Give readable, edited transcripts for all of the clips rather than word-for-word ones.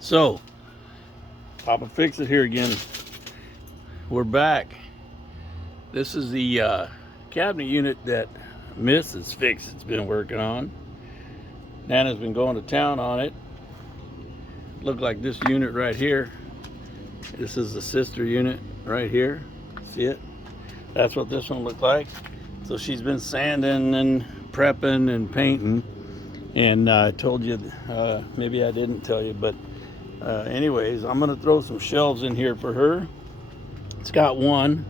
So, Papa Fix It here again. We're back. This is the cabinet unit that Mrs. Fix It's been working on. Nana's been going to town on it. Look like this unit right here. This is the sister unit right here. See it? That's what this one looked like. So she's been sanding and prepping and painting. And I told you, maybe I didn't tell you, but anyways, I'm gonna throw some shelves in here for her. It's got one,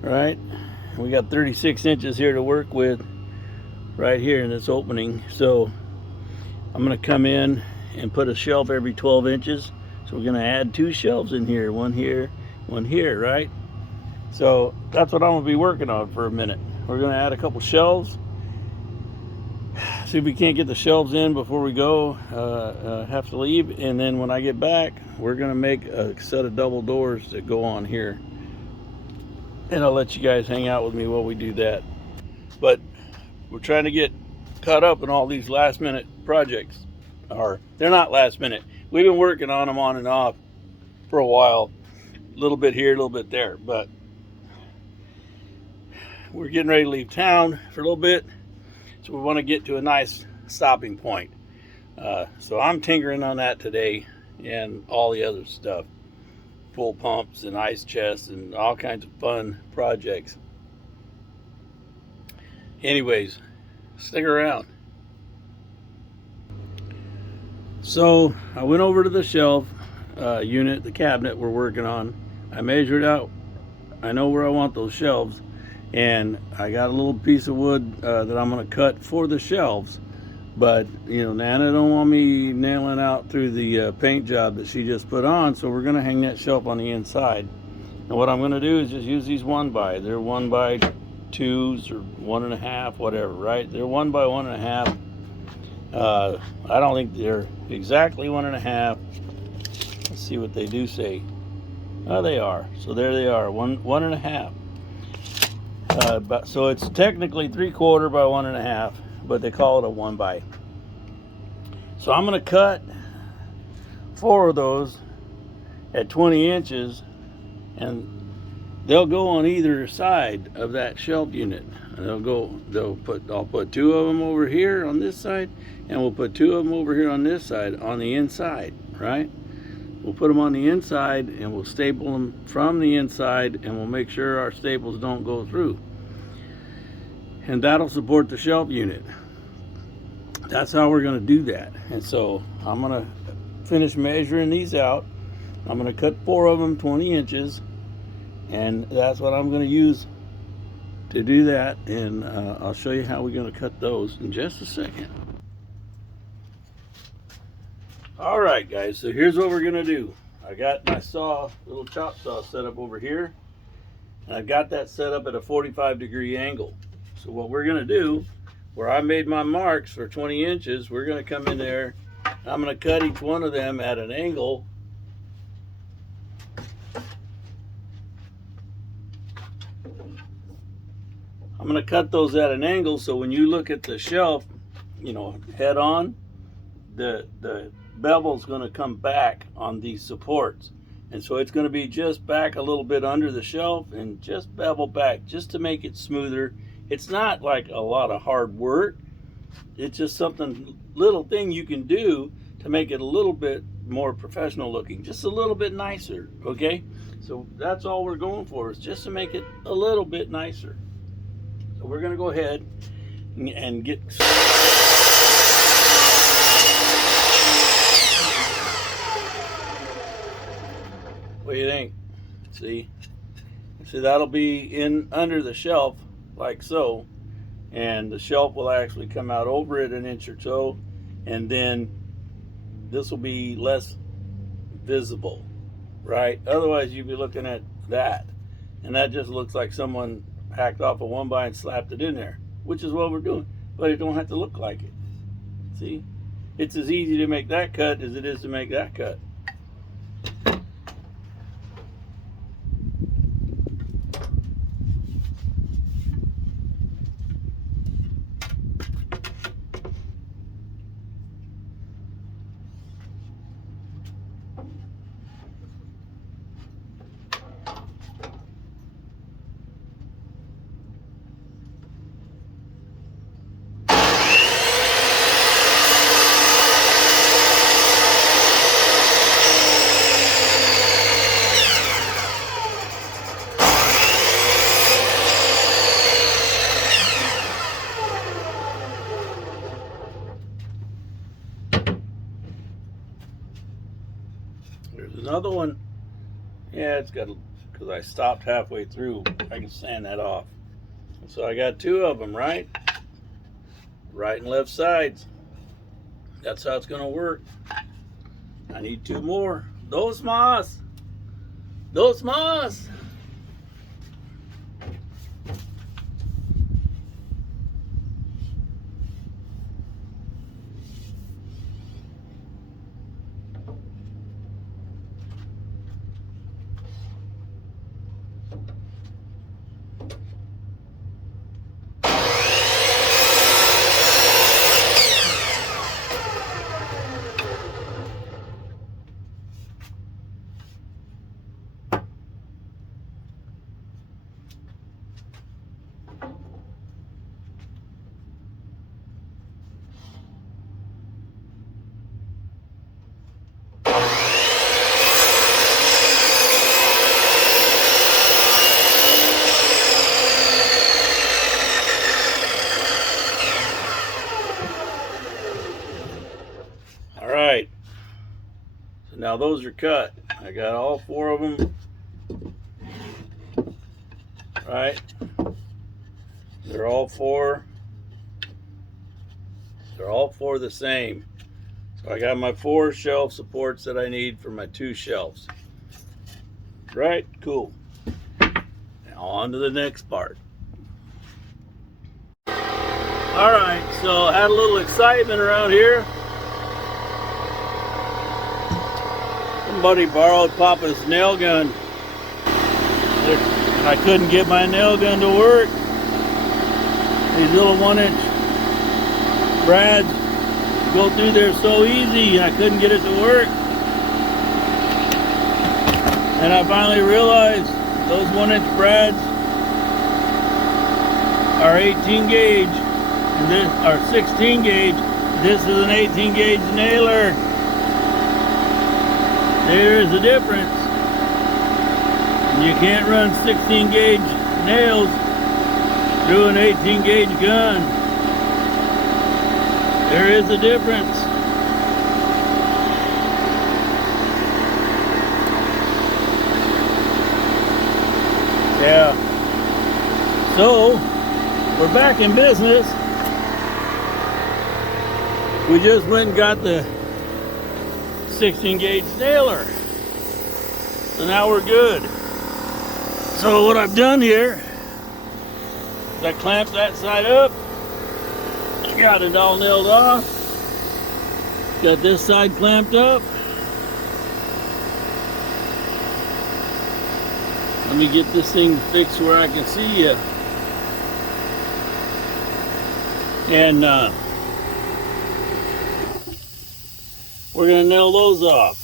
right? We got 36 inches here to work with right here in this opening. So I'm gonna come in and put a shelf every 12 inches. So we're gonna add two shelves in here, one here, right? So that's what I'm gonna be working on for a minute. We're gonna add a couple shelves. See if we can't get the shelves in before we go, have to leave. And then when I get back, we're gonna make a set of double doors that go on here. And I'll let you guys hang out with me while we do that. But we're trying to get caught up in all these last minute projects. Or they're not last minute. We've been working on them on and off for a while. A little bit here, a little bit there. But we're getting ready to leave town for a little bit. So we want to get to a nice stopping point. So I'm tinkering on that today and all the other stuff. Pool pumps and ice chests and all kinds of fun projects. Anyways, stick around. So I went over to the shelf unit, the cabinet we're working on. I measured out, I know where I want those shelves. And I got a little piece of wood that I'm going to cut for the shelves. But, you know, Nana don't want me nailing out through the paint job that she just put on. So we're going to hang that shelf on the inside. And what I'm going to do is just use these 1x. They're 1x2s or 1.5, whatever, right? They're 1x1.5. I don't think they're exactly 1.5. Let's see what they do say. Oh, they are. So there they are, 1.5. But so it's technically 3/4 by 1.5, but they call it a 1x. So I'm going to cut 4 of those at 20 inches, and they'll go on either side of that shelf unit. I'll put 2 of them over here on this side, and we'll put 2 of them over here on this side on the inside, right? We'll put them on the inside and we'll staple them from the inside, and we'll make sure our staples don't go through. And that'll support the shelf unit. That's how we're going to do that. And so I'm going to finish measuring these out. I'm going to cut 4 of them 20 inches. And that's what I'm going to use to do that. And I'll show you how we're going to cut those in just a second. All right, guys, so here's what we're gonna do. I got my little chop saw set up over here, and I've got that set up at a 45-degree angle. So what we're gonna do, where I made my marks for 20 inches, we're gonna come in there, and I'm gonna cut each one of them at an angle. I'm gonna cut those at an angle so when you look at the shelf, you know, head on, the bevel's going to come back on these supports, and so it's going to be just back a little bit under the shelf and just bevel back just to make it smoother. It's not like a lot of hard work. It's just little thing you can do to make it a little bit more professional looking, just a little bit nicer. Okay, so that's all we're going for, is just to make it a little bit nicer. So we're going to go ahead and get what do you think? See, that'll be in under the shelf like so, and the shelf will actually come out over it an inch or so, and then this will be less visible, right? Otherwise you'd be looking at that, and that just looks like someone hacked off a 1x and slapped it in there, which is what we're doing, but it don't have to look like it. See, it's as easy to make that cut as it is to make that cut. There's another one. Yeah, it's got, because I stopped halfway through. I can sand that off. So I got two of them, right? Right and left sides. That's how it's going to work. I need two more. Dos más. Dos más. Alright, so now those are cut. I got all four of them. Right, they're all four the same. So I got my 4 shelf supports that I need for my 2 shelves. Right, cool. Now on to the next part. Alright, so I had a little excitement around here. Somebody borrowed Papa's nail gun. I couldn't get my nail gun to work. These little 1-inch brads go through there so easy. I couldn't get it to work. And I finally realized those 1-inch brads are 18 gauge. And this are 16 gauge. This is an 18 gauge nailer. There is a difference. You can't run 16 gauge nails through an 18 gauge gun. There is a difference. Yeah. So, we're back in business. We just went and got the 16 gauge nailer. So now we're good. So what I've done here is I clamped that side up. Got it all nailed off. Got this side clamped up. Let me get this thing fixed where I can see you. And we're gonna nail those off.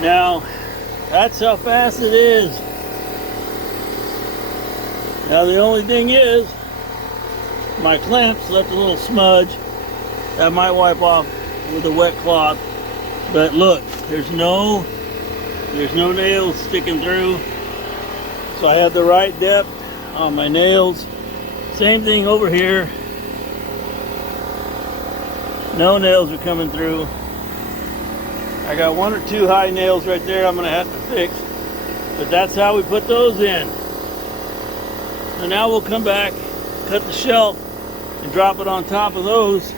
Now, that's how fast it is. Now the only thing is, my clamps left a little smudge. That might wipe off with a wet cloth. But look, there's no nails sticking through. So I had the right depth on my nails. Same thing over here. No nails are coming through. I got 1 or 2 high nails right there I'm gonna have to fix. But that's how we put those in. So now we'll come back, cut the shelf, and drop it on top of those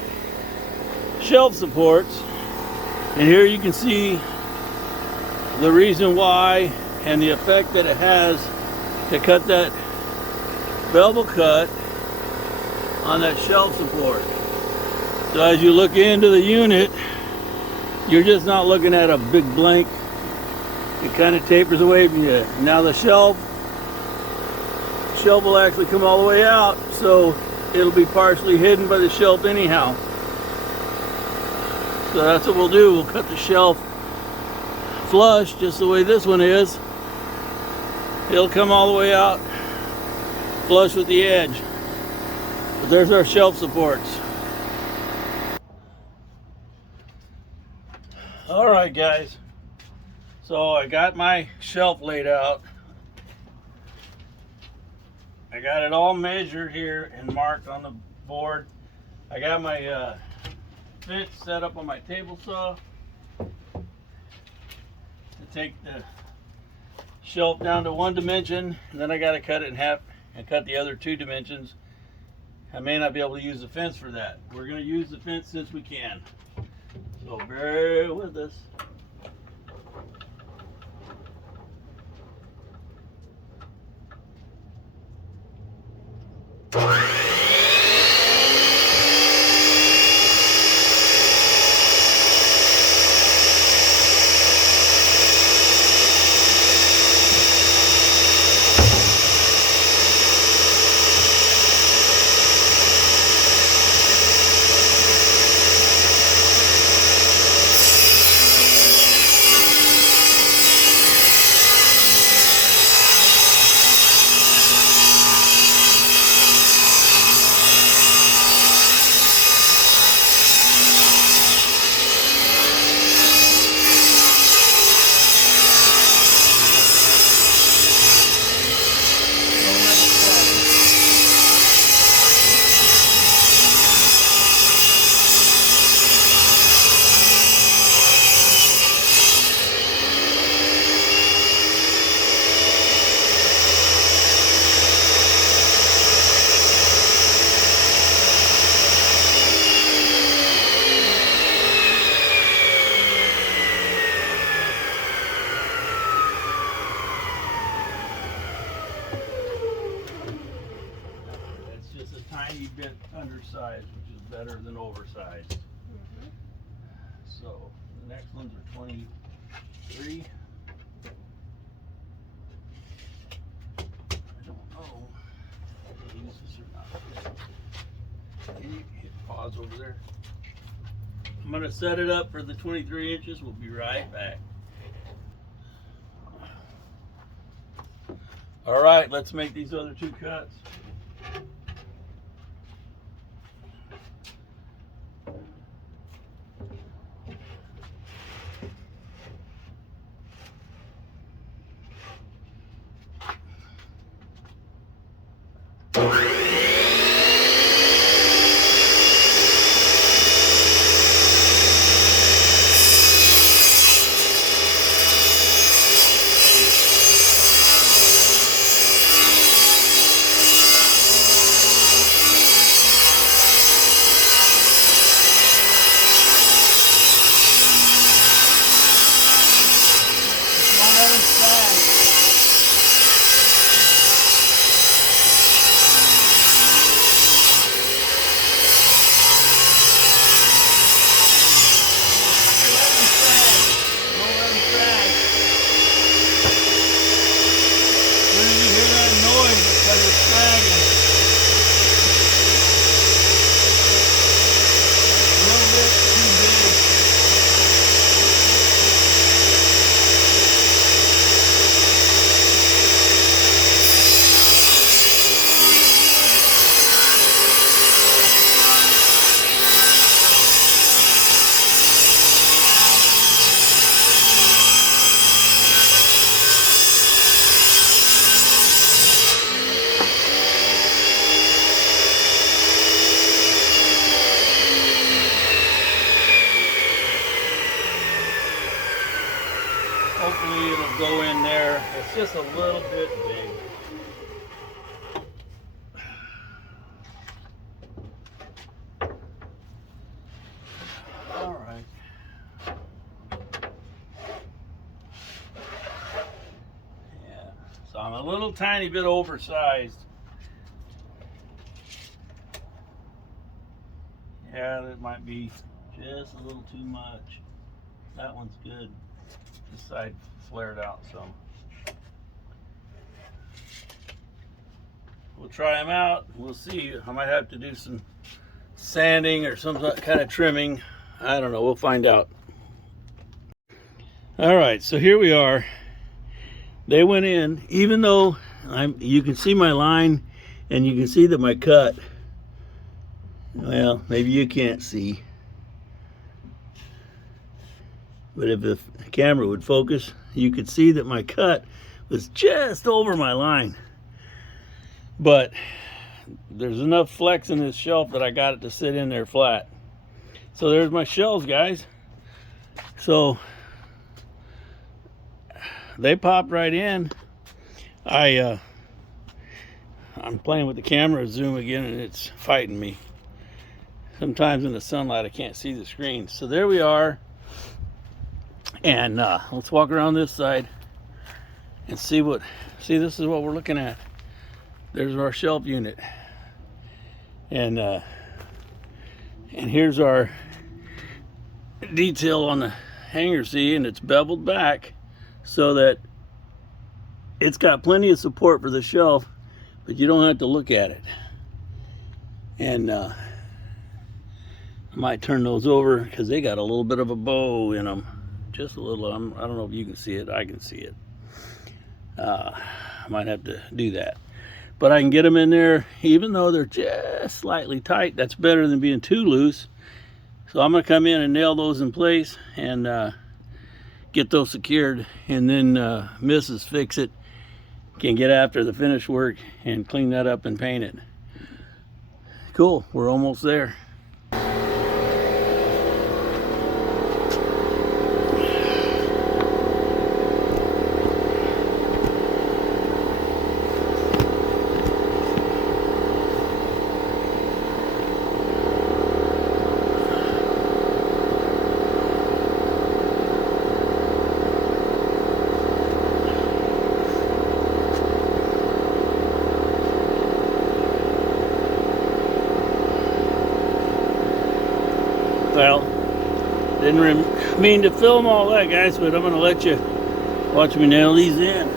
shelf supports. And here you can see the reason why and the effect that it has to cut that bevel cut on that shelf support. So as you look into the unit, you're just not looking at a big blank. It kind of tapers away from you. Now the shelf will actually come all the way out, so it'll be partially hidden by the shelf anyhow. So that's what we'll do. We'll cut the shelf flush just the way this one is. It'll come all the way out flush with the edge. But there's our shelf supports. Alright guys, so I got my shelf laid out. I got it all measured here and marked on the board. I got my fence set up on my table saw to take the shelf down to 1 dimension, and then I got to cut it in half and cut the other 2 dimensions. I may not be able to use the fence for that. We're going to use the fence since we can. So bear with us. Tiny bit undersized, which is better than oversized. So the next ones are 23. I don't know if I use this or not. Can you hit pause over there? I'm going to set it up for the 23 inches. We'll be right back. All right, let's make these other 2 cuts. Hopefully it'll go in there. It's just a little bit big. All right. Yeah. So I'm a little tiny bit oversized. Yeah, that might be just a little too much. That one's good. This side flared out, so we'll try them out. We'll see. I might have to do some sanding or some kind of trimming. I don't know. We'll find out. All right, so here we are. They went in, even though you can see my line and you can see that my cut, well, maybe you can't see, but if the camera would focus, you could see that my cut was just over my line. But there's enough flex in this shelf that I got it to sit in there flat. So there's my shelves, guys. So they popped right in. I'm playing with the camera zoom again and it's fighting me. Sometimes in the sunlight I can't see the screen. So there we are. And let's walk around this side and see this is what we're looking at. There's our shelf unit. And here's our detail on the hanger, see, and it's beveled back so that it's got plenty of support for the shelf, but you don't have to look at it. And I might turn those over because they got a little bit of a bow in them, just a little. I don't know if you can see it. I can see it. I might have to do that, but I can get them in there even though they're just slightly tight. That's better than being too loose. So I'm going to come in and nail those in place and get those secured, and then Mrs. Fix It can get after the finish work and clean that up and paint it. Cool, we're almost there. Well, didn't mean to film all that, guys, but I'm going to let you watch me nail these in.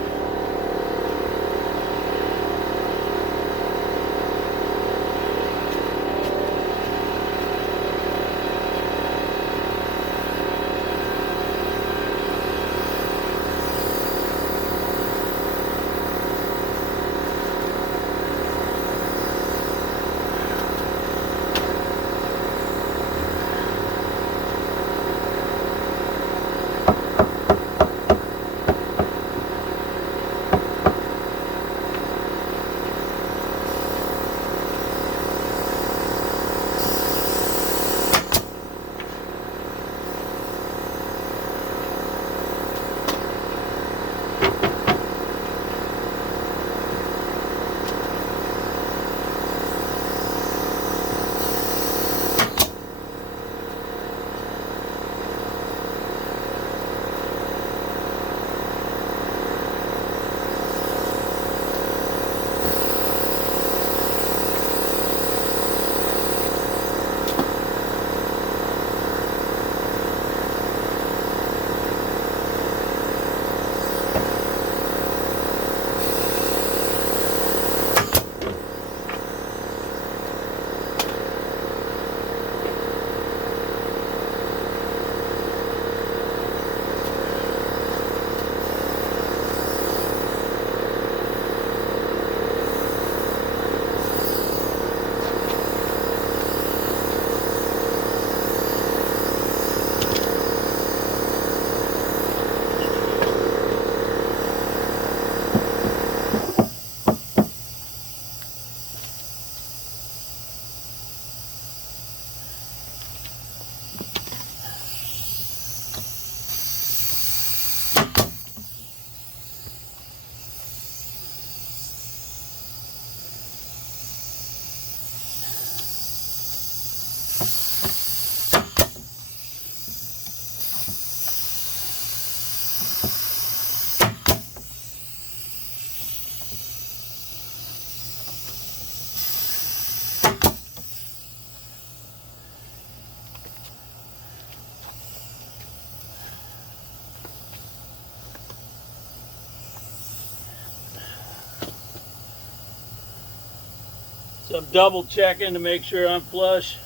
So I'm double checking to make sure I'm flush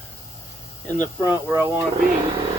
in the front where I want to be.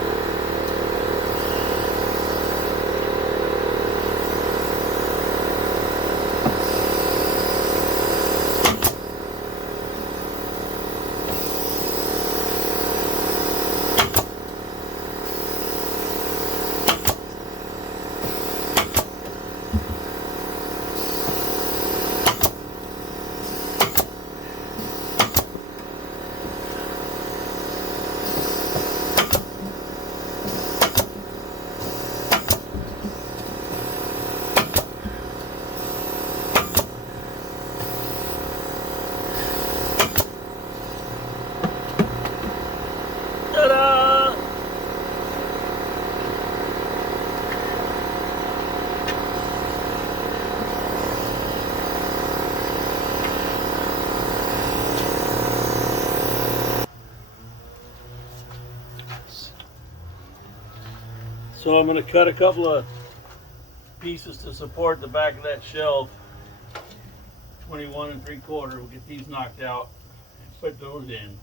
Ta-da! So I'm going to cut a couple of pieces to support the back of that shelf. 21 3/4. We'll get these knocked out and put those in.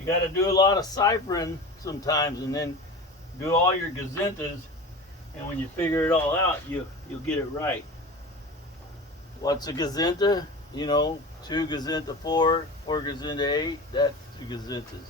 You got to do a lot of ciphering sometimes, and then do all your gazintas, and when you figure it all out, you'll get it right. What's a gazinta? You know, 2 gazinta 4, 4 gazinta 8. That's 2 gazintas.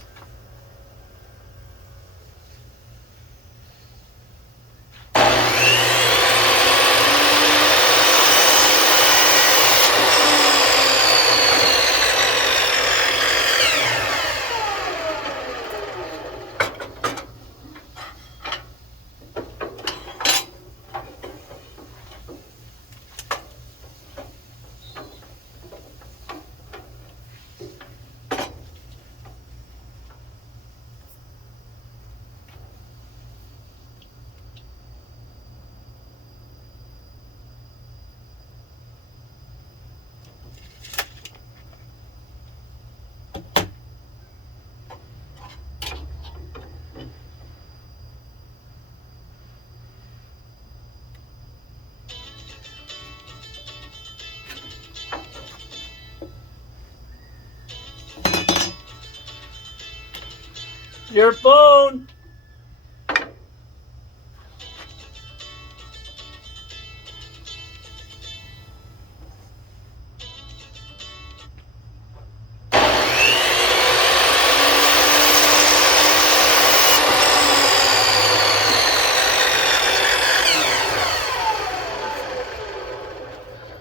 Your phone.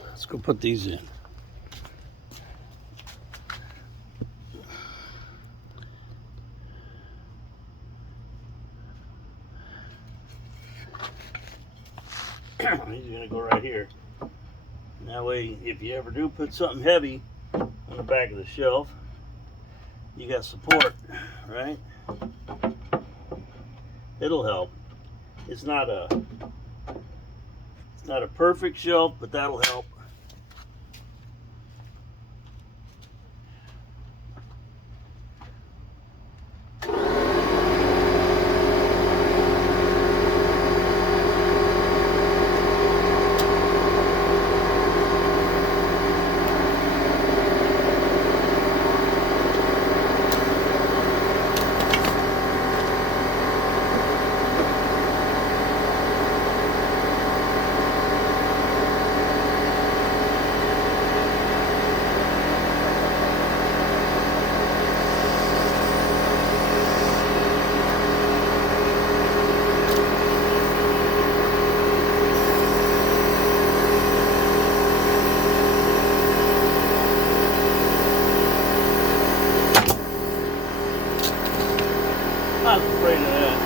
Let's go put these in. He's gonna go right here. And that way, if you ever do put something heavy on the back of the shelf, you got support, right? It'll help. It's not a perfect shelf, but that'll help. I was afraid of that.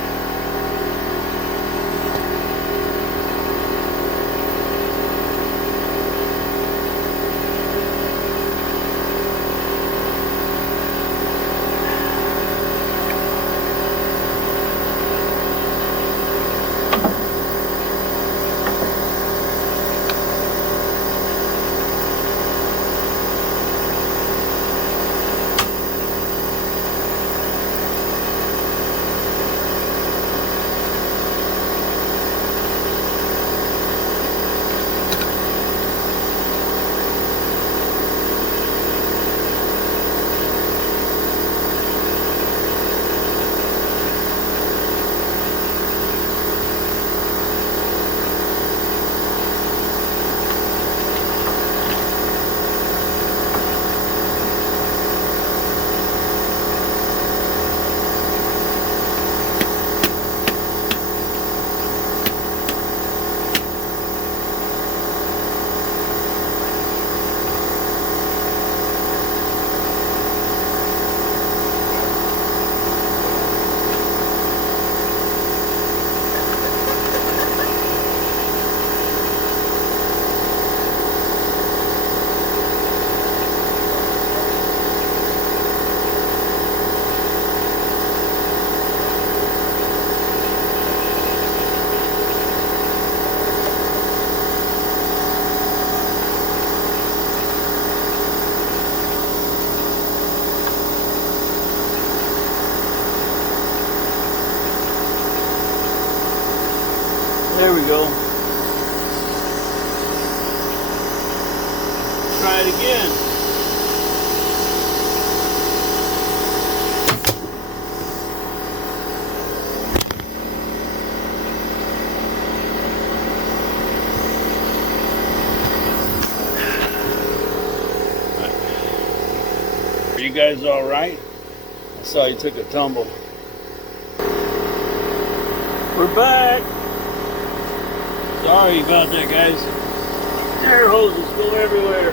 go. Try it again. Are you guys all right? I saw you took a tumble. We're back. Sorry about that, guys. Air hoses go everywhere.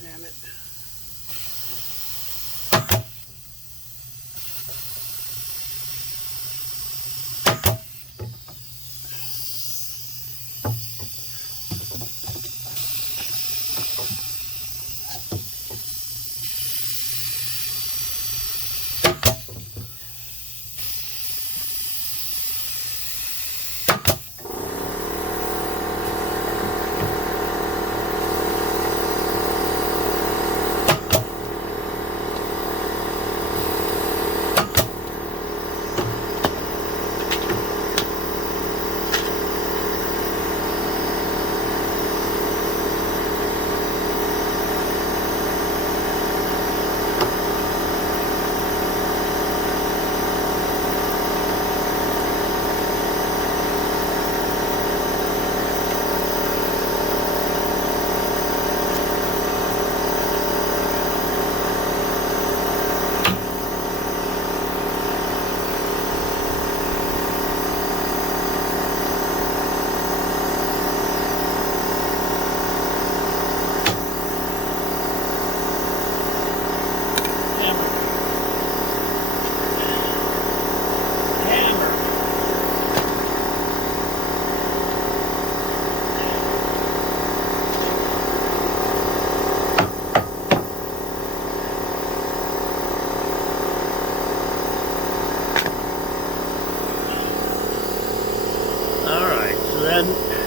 Damn it.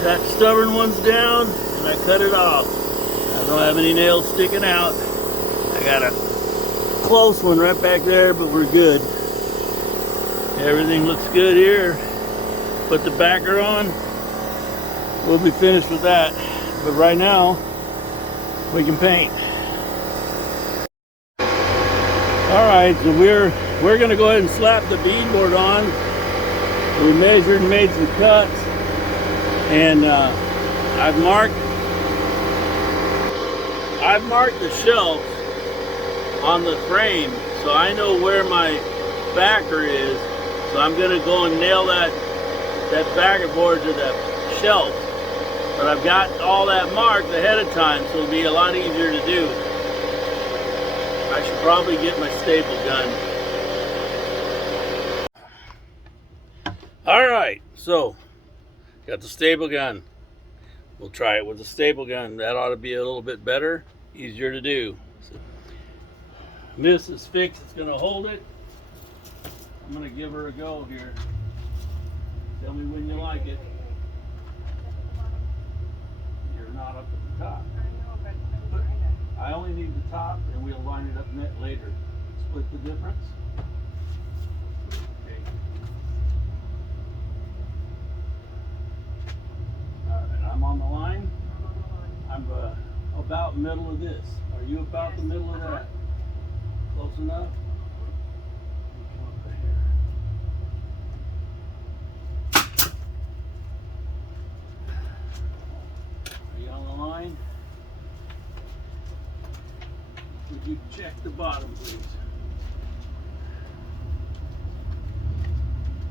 That stubborn one's down, and I cut it off. I don't have any nails sticking out. I got a close one right back there, but we're good. Everything looks good here. Put the backer on. We'll be finished with that. But right now, we can paint. All right, so we're gonna go ahead and slap the beadboard on. We measured and made some cuts. And I've marked the shelves on the frame, so I know where my backer is. So I'm gonna go and nail that backer board to the shelf. But I've got all that marked ahead of time, so it'll be a lot easier to do. I should probably get my staple gun. All right, so got the staple gun. We'll try it with the staple gun. That ought to be a little bit better, easier to do. So, this is fixed. It's gonna hold it. I'm gonna give her a go here. Tell me when you like it. You're not up at the top. But I only need the top, and we'll line it up later. Split the difference. Okay. All right, I'm on the line. I'm about middle of this. Are you about the middle of that? Close enough? Come up here. Are you on the line? Would you check the bottom, please?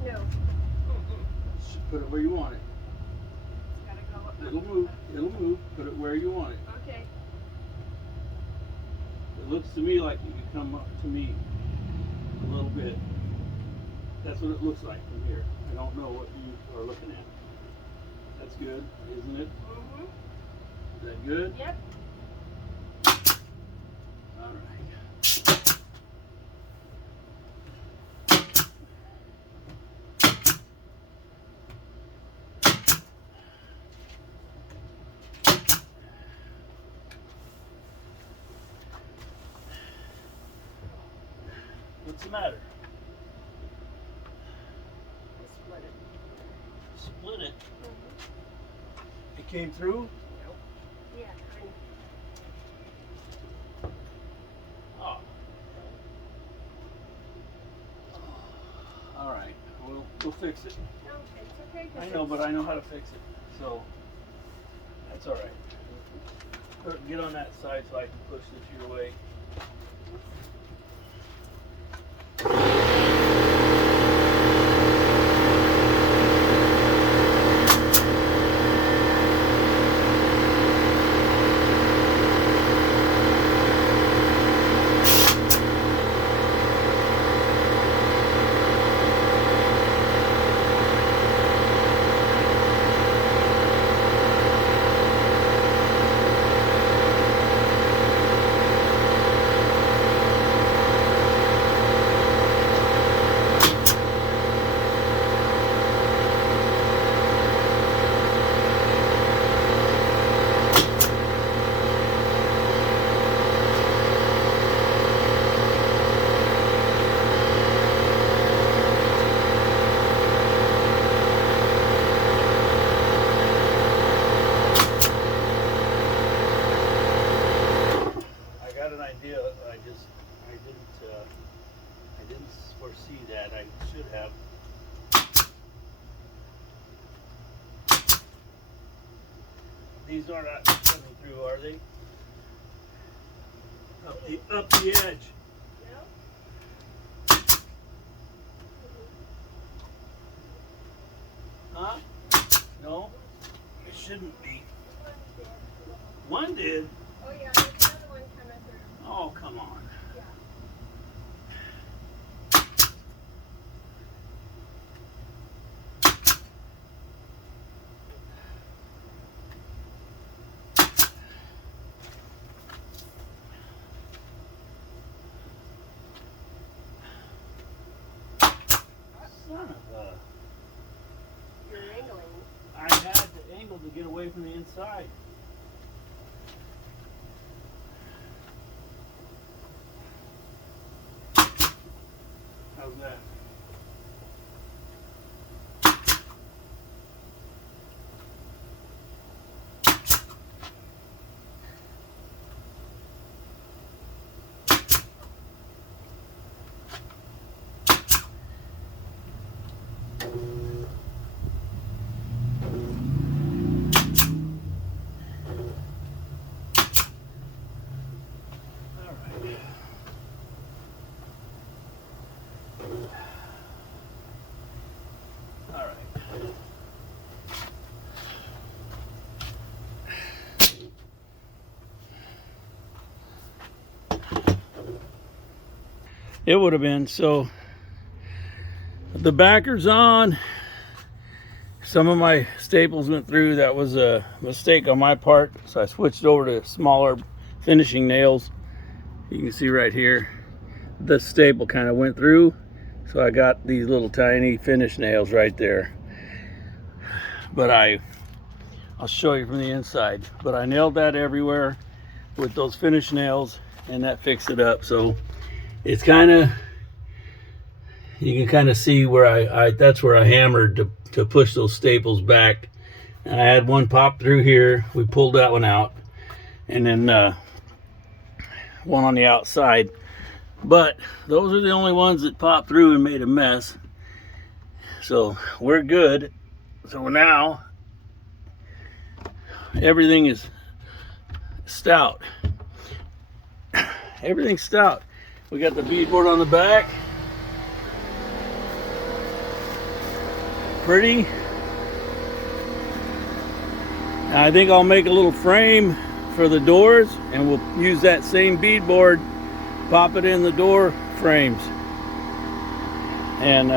No. Put it where you want it. Gotta go up. It'll move. It'll move. Put it where you want it. Okay. It looks to me like you could come up to me a little bit. That's what it looks like from here. I don't know what you are looking at. That's good, isn't it? Mm-hmm. Is that good? Yep. All right. What's the matter? Split it. Split it. Mm-hmm. It came through? Nope. Yeah, kind of. Oh. All right. We'll fix it. No, it's okay. I know, but I know how to fix it. So that's all right. Get on that side so I can push this your way. I didn't foresee that. I should have. These are not coming through, are they? Up the edge. No? Huh? No? It shouldn't be. One did? Oh yeah, there's another one coming through. Oh, come on. Yeah. Son of a... You're angling. I had to angle to get away from the inside. How's that? It would have been. So the backer's on. Some of my staples went through. That was a mistake on my part. So I switched over to smaller finishing nails. You can see right here, the staple kind of went through. So I got these little tiny finish nails right there. But I'll show you from the inside. But I nailed that everywhere with those finish nails, and that fixed it up. So it's kind of, you can kind of see where I that's where I hammered to push those staples back. And I had one pop through here. We pulled that one out, and then one on the outside. But those are the only ones that popped through and made a mess. So we're good. So now everything is stout. Everything's stout. We got the beadboard on the back. Pretty. Now I think I'll make a little frame for the doors, and we'll use that same beadboard, pop it in the door frames, and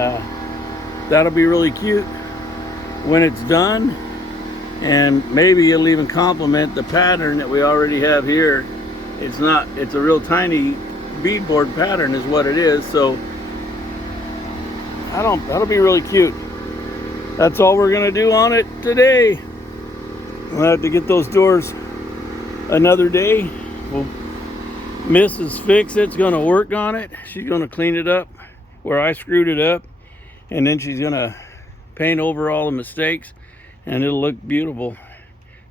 that'll be really cute when it's done. And maybe it'll even complement the pattern that we already have here. It's a real tiny beadboard pattern is what it is. So that'll be really cute. That's all we're gonna do on it today. We'll have to get those doors another day. Mrs. Fix-It's gonna work on it. She's gonna clean it up where I screwed it up, and then she's gonna paint over all the mistakes, and it'll look beautiful.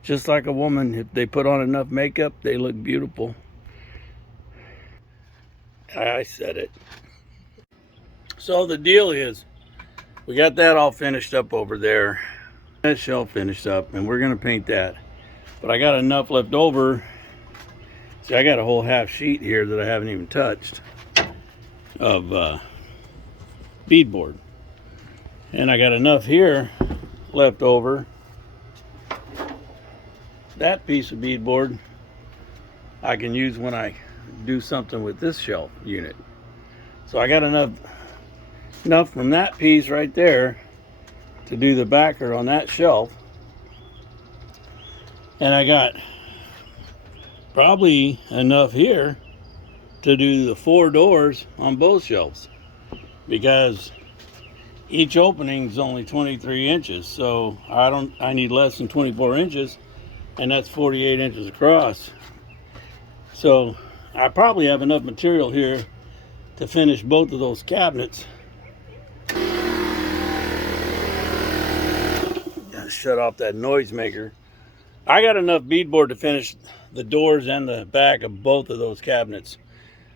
Just like a woman, if they put on enough makeup, they look beautiful. I said it. So the deal is, we got that all finished up over there. That shelf finished up, and we're gonna paint that. But I got enough left over. See, I got a whole half sheet here that I haven't even touched of beadboard. And I got enough here left over. That piece of beadboard I can use when I do something with this shelf unit. So I got enough from that piece right there to do the backer on that shelf. And I got probably enough here to do the 4 doors on both shelves, because each opening is only 23 inches. So I need less than 24 inches, and that's 48 inches across. So I probably have enough material here to finish both of those cabinets. Gotta shut off that noisemaker. I got enough beadboard to finish the doors and the back of both of those cabinets.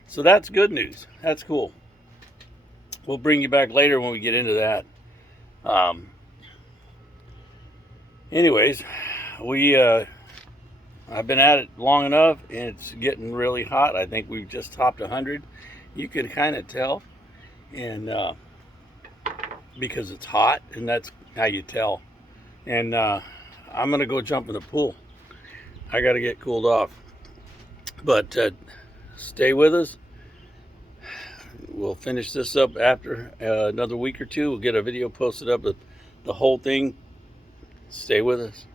So that's good news. That's cool. We'll bring you back later when we get into that. Anyways, I've been at it long enough, and it's getting really hot. I think we've just topped 100. You can kind of tell, and because it's hot, and that's how you tell. And I'm gonna go jump in the pool. I gotta get cooled off. But stay with us. We'll finish this up after another week or two. We'll get a video posted up with the whole thing. Stay with us.